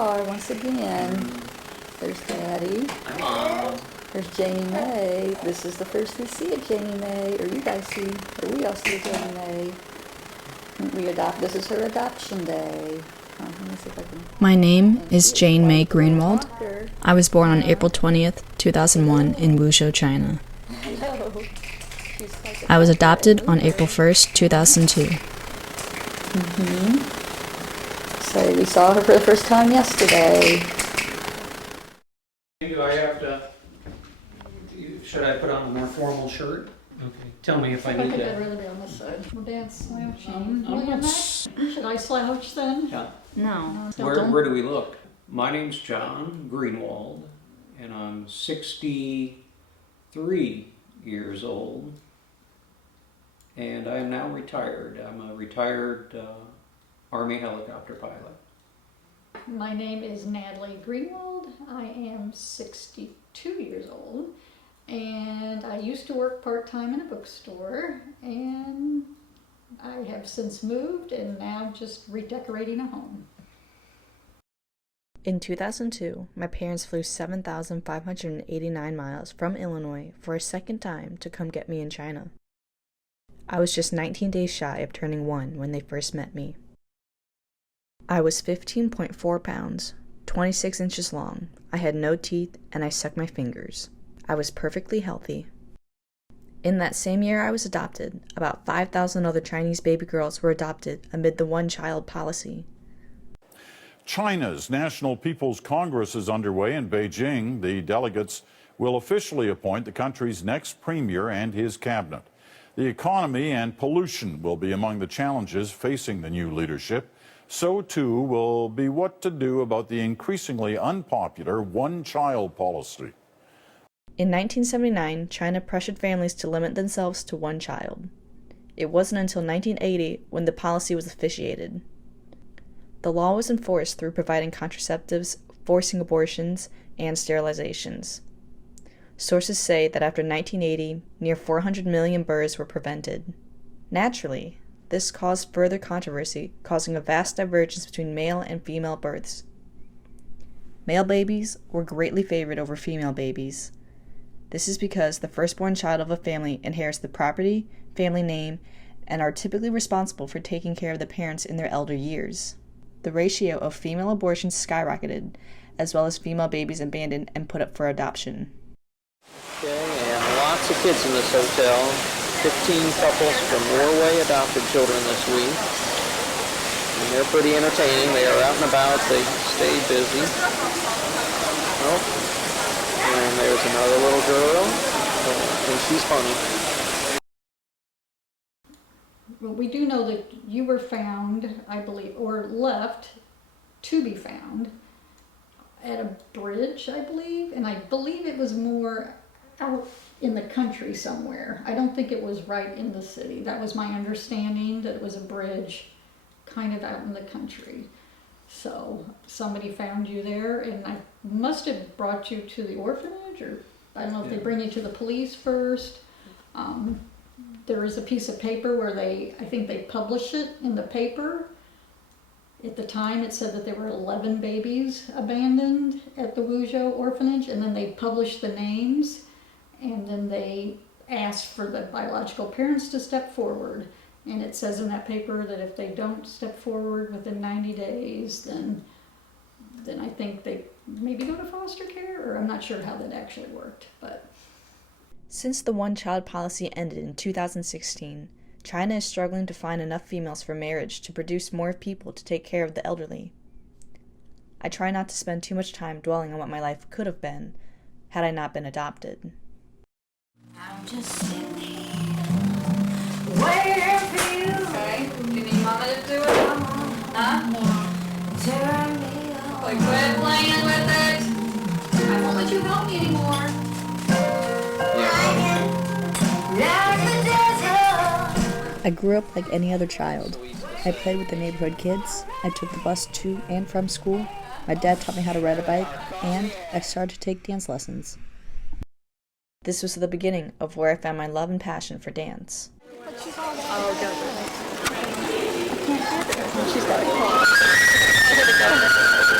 are once again. There's Daddy. There's Janie Mae. This is the first we see of Janie Mae, or you guys see, or we all see of Janie Mae. This is her adoption day. Let me see if I can. My name is Jane Mae Greenwald. I was born on April 20th, 2001 in Wuzhou, China. I was adopted on April 1st, 2002. So we saw her for the first time yesterday. Do I have to, should I put on a more formal shirt? Okay, tell me if I need I'd to. rather be on this side. Well, Dad's slouching. Should I slouch then? Yeah. No. Where do we look? My name's John Greenwald, and I'm 63 years old, and I am now retired. I'm a retired Army helicopter pilot. My name is Natalie Greenwald. I am 62 years old, and I used to work part-time in a bookstore, and I have since moved and now just redecorating a home. In 2002, my parents flew 7,589 miles from Illinois for a second time to come get me in China. I was just 19 days shy of turning 1 when they first met me. I was 15.4 pounds, 26 inches long, I had no teeth, and I sucked my fingers. I was perfectly healthy. In that same year I was adopted, about 5,000 other Chinese baby girls were adopted amid the one-child policy. China's National People's Congress is underway in Beijing. The delegates will officially appoint the country's next premier and his cabinet. The economy and pollution will be among the challenges facing the new leadership. So, too, will be what to do about the increasingly unpopular one-child policy. In 1979, China pressured families to limit themselves to one child. It wasn't until 1980 when the policy was officiated. The law was enforced through providing contraceptives, forcing abortions, and sterilizations. Sources say that after 1980, near 400 million births were prevented. Naturally, this caused further controversy, causing a vast divergence between male and female births. Male babies were greatly favored over female babies. This is because the firstborn child of a family inherits the property, family name, and are typically responsible for taking care of the parents in their elder years. The ratio of female abortions skyrocketed, as well as female babies abandoned and put up for adoption. Okay, and lots of kids in this hotel. 15 couples from Norway adopted children this week. And they're pretty entertaining. They are out and about. They stay busy. Oh, and there's another little girl. And she's funny. Well, we do know that you were found, I believe, or left to be found at a bridge, I believe. And I believe it was more out in the country somewhere. I don't think it was right in the city. That was my understanding, that it was a bridge kind of out in the country. So somebody found you there, and I must have brought you to the orphanage, or I don't know if they bring you to the police first. There is a piece of paper where I think they published it in the paper. At the time it said that there were 11 babies abandoned at the Wuzhou orphanage, and then they published the names. And then they asked for the biological parents to step forward. And it says in that paper that if they don't step forward within 90 days, then I think they maybe go to foster care, or I'm not sure how that actually worked. But Since the one-child policy ended in 2016, China is struggling to find enough females for marriage to produce more people to take care of the elderly. I try not to spend too much time dwelling on what my life could have been had I not been adopted. I'm just sitting here waiting for you. Okay, do you need Mama to do it? Huh? Turn me on. Like, quit playing with it. I won't let you help me anymore. Like the desert. I grew up like any other child. I played with the neighborhood kids. I took the bus to and from school. My dad taught me how to ride a bike, and I started to take dance lessons. This was the beginning of where I found my love and passion for dance. Oh, go. She's got a call. I gotta go.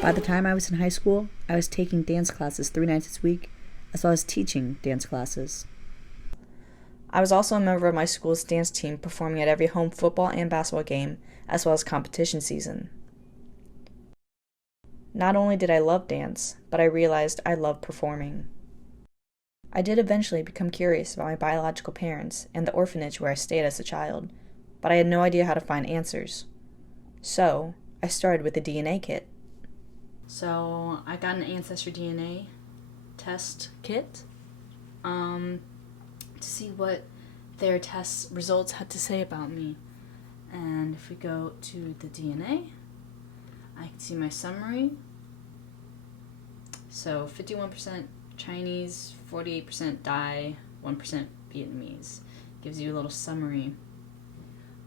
By the time I was in high school, I was taking dance classes 3 nights a week, as well as teaching dance classes. I was also a member of my school's dance team, performing at every home football and basketball game, as well as competition season. Not only did I love dance, but I realized I loved performing. I did eventually become curious about my biological parents and the orphanage where I stayed as a child, but I had no idea how to find answers. So, I started with a DNA kit. So, I got an Ancestry DNA test kit to see what their test results had to say about me. And if we go to the DNA, I can see my summary. So 51% Chinese, 48% Thai, 1% Vietnamese. Gives you a little summary.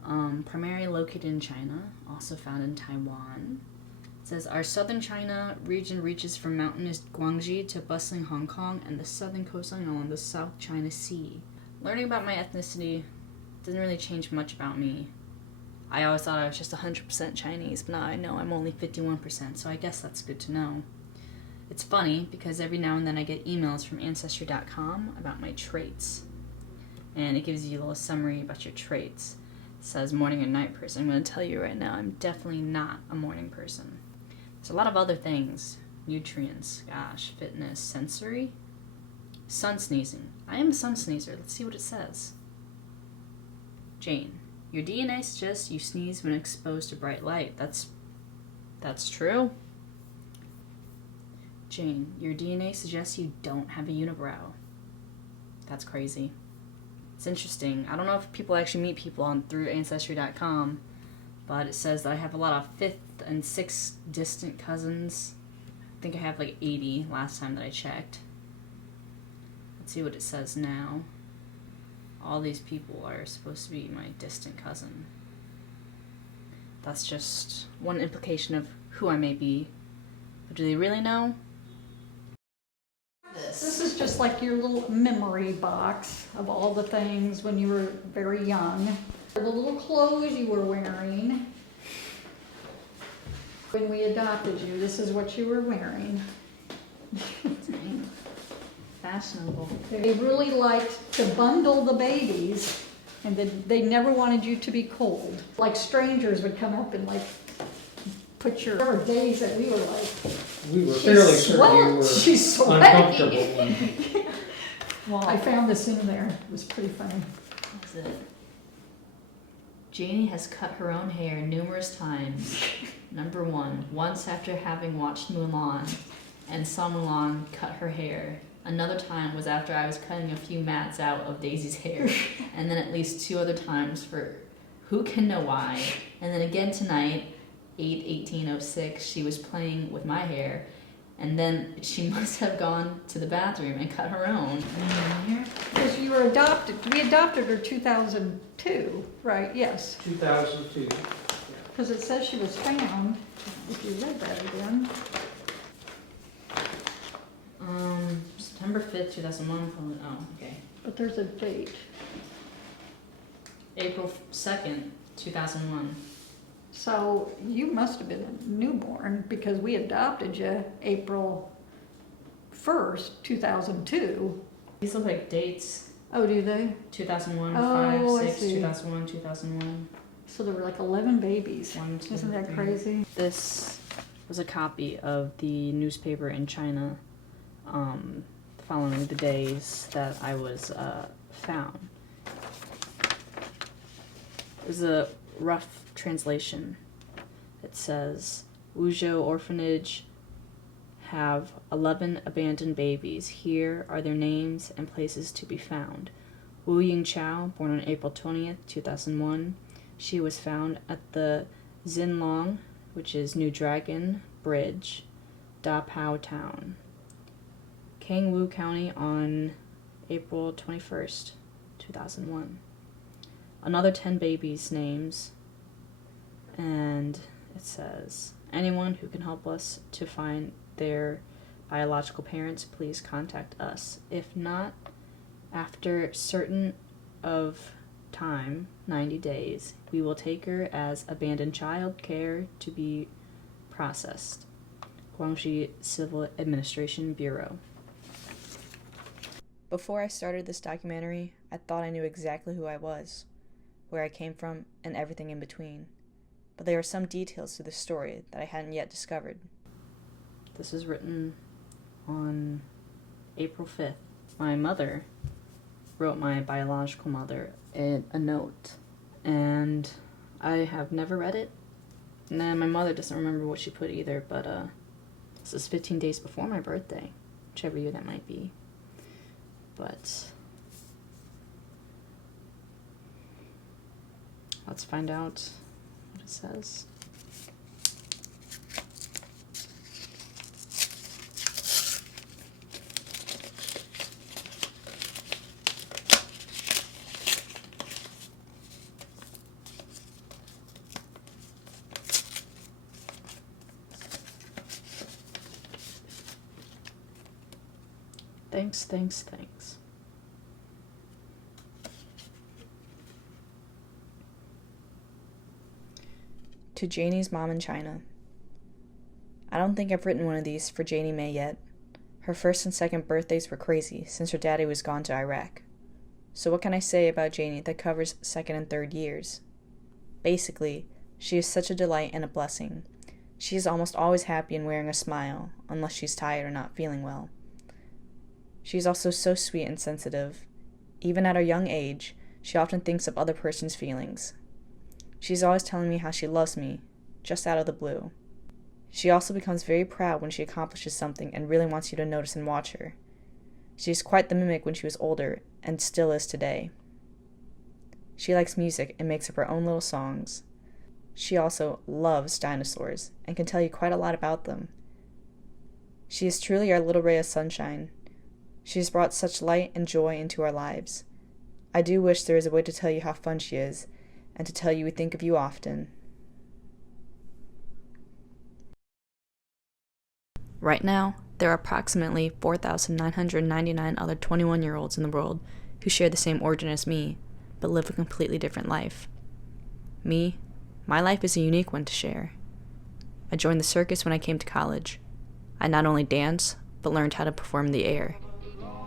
Primarily located in China, also found in Taiwan. It says, our southern China region reaches from mountainous Guangxi to bustling Hong Kong and the southern coastline along the South China Sea. Learning about my ethnicity doesn't really change much about me. I always thought I was just 100% Chinese, but now I know I'm only 51%, so I guess that's good to know. It's funny, because every now and then I get emails from Ancestry.com about my traits. And it gives you a little summary about your traits. It says morning and night person. I'm going to tell you right now, I'm definitely not a morning person. There's a lot of other things. Nutrients, gosh, fitness, sensory. Sun sneezing. I am a sun sneezer. Let's see what it says. Jane. Your DNA suggests you sneeze when exposed to bright light. That's true. Jane, your DNA suggests you don't have a unibrow. That's crazy. It's interesting. I don't know if people actually meet people through Ancestry.com, but it says that I have a lot of 5th and 6th distant cousins. I think I have like 80 last time that I checked. Let's see what it says now. All these people are supposed to be my distant cousin. That's just one implication of who I may be. But do they really know? This is just like your little memory box of all the things when you were very young. The little clothes you were wearing. When we adopted you, this is what you were wearing. Fashionable. They really liked to bundle the babies, and they never wanted you to be cold. Like strangers would come up and like put your. There were days that we were like. We were fairly certain you were She's uncomfortable. Well, I found this in there. It was pretty funny. What's it? Janie has cut her own hair numerous times. Number 1, once after having watched Mulan, and saw Mulan cut her hair. Another time was after I was cutting a few mats out of Daisy's hair, and then at least 2 other times for who can know why. And then again tonight, 8/18/06, she was playing with my hair, and then she must have gone to the bathroom and cut her own. Because you were adopted. We adopted her 2002, right? Yes. 2002. Because it says she was found. If you read that again. September 5th, 2001. Oh, okay. But there's a date. April 2nd, 2001. So you must have been a newborn because we adopted you April 1st, 2002. These look like dates. Oh, do they? 2001, Oh, 5, I 6, see. 2001, 2001. So there were like 11 babies. 1, 2, Isn't that 3. crazy? This was a copy of the newspaper in China following the days that I was found. There's a rough translation. It says, Wuzhou Orphanage have 11 abandoned babies. Here are their names and places to be found. Wu Yingqiao, born on April 20th, 2001. She was found at the Xinlong, which is New Dragon Bridge, Da Pao Town, Kangwu County on April 21st, 2001. Another 10 babies' names and it says, anyone who can help us to find their biological parents, please contact us. If not, after certain of time, 90 days, we will take her as abandoned child care to be processed. Guangxi Civil Administration Bureau. Before I started this documentary, I thought I knew exactly who I was, where I came from, and everything in between. But there are some details to the story that I hadn't yet discovered. This is written on April 5th. My mother wrote my biological mother a note, and I have never read it. Nah, my mother doesn't remember what she put either, but this is 15 days before my birthday, whichever year that might be. But let's find out what it says. Thanks. To Janie's mom in China. I don't think I've written one of these for Janie May yet. Her first and second birthdays were crazy since her daddy was gone to Iraq. So what can I say about Janie that covers second and third years? Basically, she is such a delight and a blessing. She is almost always happy and wearing a smile, unless she's tired or not feeling well. She is also so sweet and sensitive. Even at her young age, she often thinks of other person's feelings. She's always telling me how she loves me, just out of the blue. She also becomes very proud when she accomplishes something and really wants you to notice and watch her. She is quite the mimic when she was older, and still is today. She likes music and makes up her own little songs. She also loves dinosaurs, and can tell you quite a lot about them. She is truly our little ray of sunshine. She has brought such light and joy into our lives. I do wish there is a way to tell you how fun she is, and to tell you we think of you often. Right now, there are approximately 4,999 other 21-year-olds in the world who share the same origin as me, but live a completely different life. My life is a unique one to share. I joined the circus when I came to college. I not only dance, but learned how to perform in the air,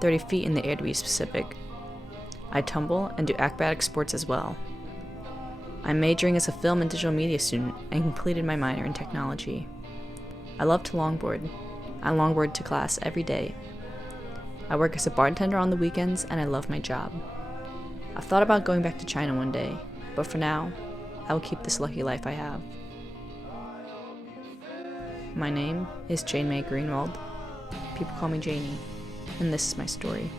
30 feet in the air to be specific. I tumble and do acrobatic sports as well. I'm majoring as a film and digital media student and completed my minor in technology. I love to longboard. I longboard to class every day. I work as a bartender on the weekends and I love my job. I've thought about going back to China one day, but for now, I will keep this lucky life I have. My name is Jane May Greenwald. People call me Janie, and this is my story.